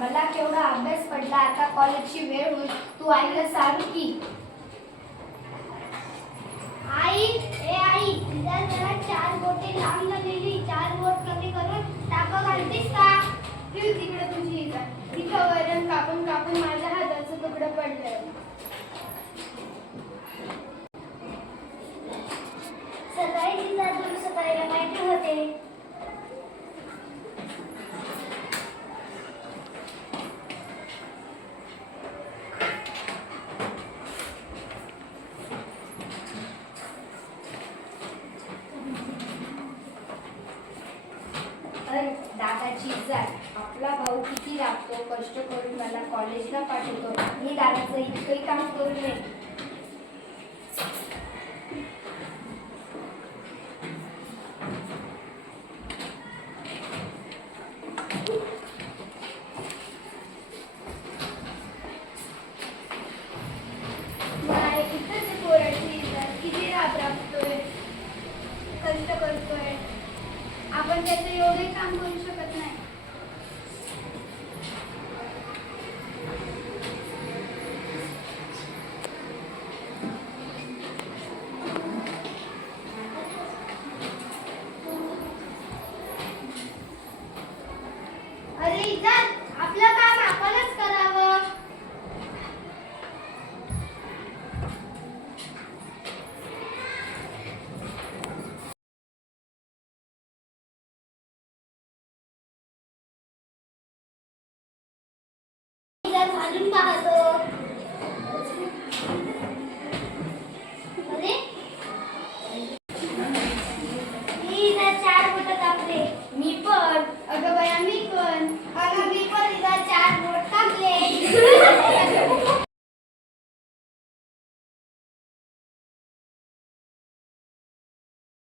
मला केवढा अभ्यास पडला आता कॉलेजची वेळ होईल. तू आईला सांग की. आई ए आई जर जरा चार बोटे लांब झालेली चार बोट कमी करून टाक घालतेस का? तिकडे तुझी इकडे वैरण कापून कापून माझ्या हाताचं तुकडं पडलं अरे दादाची जाय आपला भाऊ किती लागतो कष्ट करून मला कॉलेजला पाठवतो. मी दादाचं इतकंही काम करू नये नाही इथंच पोराची इज्जत किती राब राबतोय कष्ट करतोय आपण त्याचे एवढे काम करू शकत नाही. अरे इज्जत आपलं काम आपणच करा. அருண்மகள்